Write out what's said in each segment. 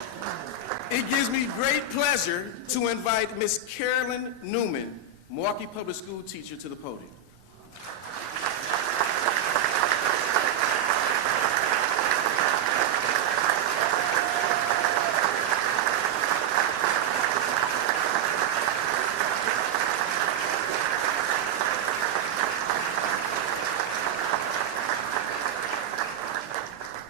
It gives me great pleasure to invite Miss Carolyn Newman, Milwaukee Public School teacher, to the podium.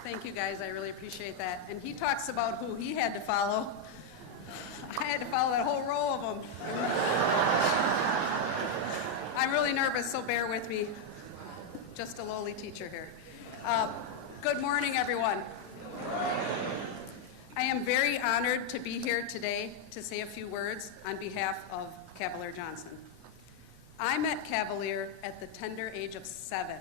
Thank you, guys. I really appreciate that. And he talks about who he had to follow. I had to follow that whole row of them. I'm really nervous, so bear with me. Just a lowly teacher here. Good morning, everyone. Good morning. I am very honored to be here today to say a few words on behalf of Cavalier Johnson. I met Cavalier at the tender age of 7.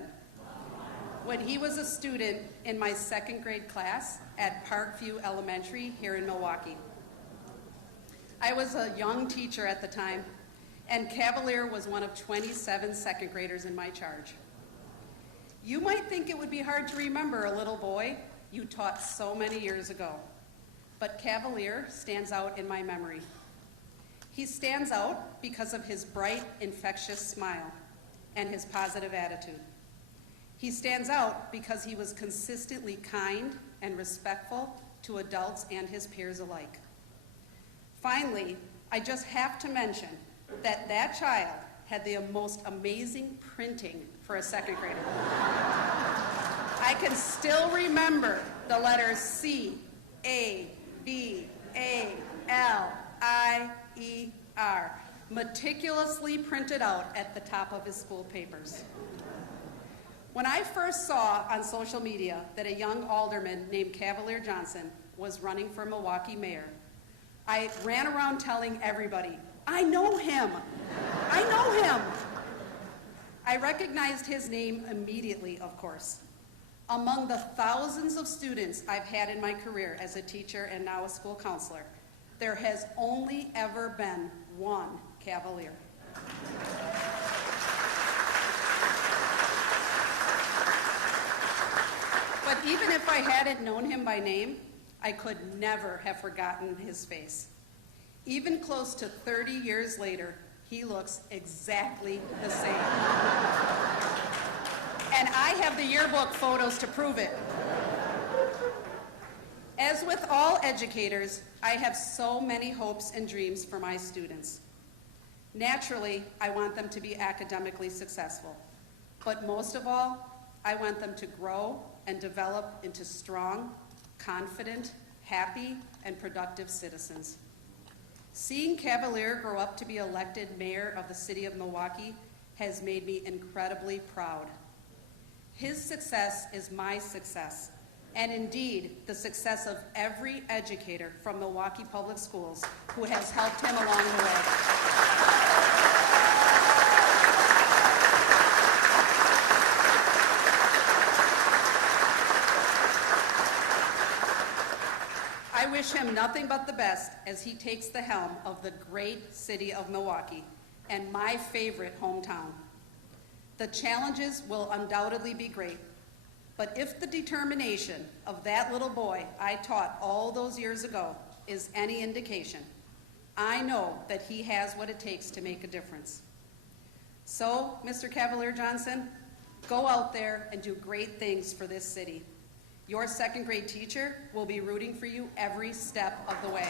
When he was a student in my second grade class at Parkview Elementary here in Milwaukee. I was a young teacher at the time, and Cavalier was one of 27 second graders in my charge. You might think it would be hard to remember a little boy you taught so many years ago, but Cavalier stands out in my memory. He stands out because of his bright, infectious smile and his positive attitude. He stands out because he was consistently kind and respectful to adults and his peers alike. Finally, I just have to mention that that child had the most amazing printing for a second grader. I can still remember the letters C, A, B, A, L, I, E, R, meticulously printed out at the top of his school papers. When I first saw on social media that a young alderman named Cavalier Johnson was running for Milwaukee mayor, I ran around telling everybody, I know him! I know him! I recognized his name immediately, of course. Among the thousands of students I've had in my career as a teacher and now a school counselor, there has only ever been one Cavalier. But even if I hadn't known him by name, I could never have forgotten his face. Even close to 30 years later, he looks exactly the same. And I have the yearbook photos to prove it. As with all educators, I have so many hopes and dreams for my students. Naturally, I want them to be academically successful. But most of all, I want them to grow and develop into strong, confident, happy, and productive citizens. Seeing Cavalier grow up to be elected mayor of the city of Milwaukee has made me incredibly proud. His success is my success, and indeed the success of every educator from Milwaukee Public Schools who has helped him along the way. I wish him nothing but the best as he takes the helm of the great city of Milwaukee and my favorite hometown. The challenges will undoubtedly be great, but if the determination of that little boy I taught all those years ago is any indication, I know that he has what it takes to make a difference. So, Mr. Cavalier Johnson, go out there and do great things for this city. Your second grade teacher will be rooting for you every step of the way.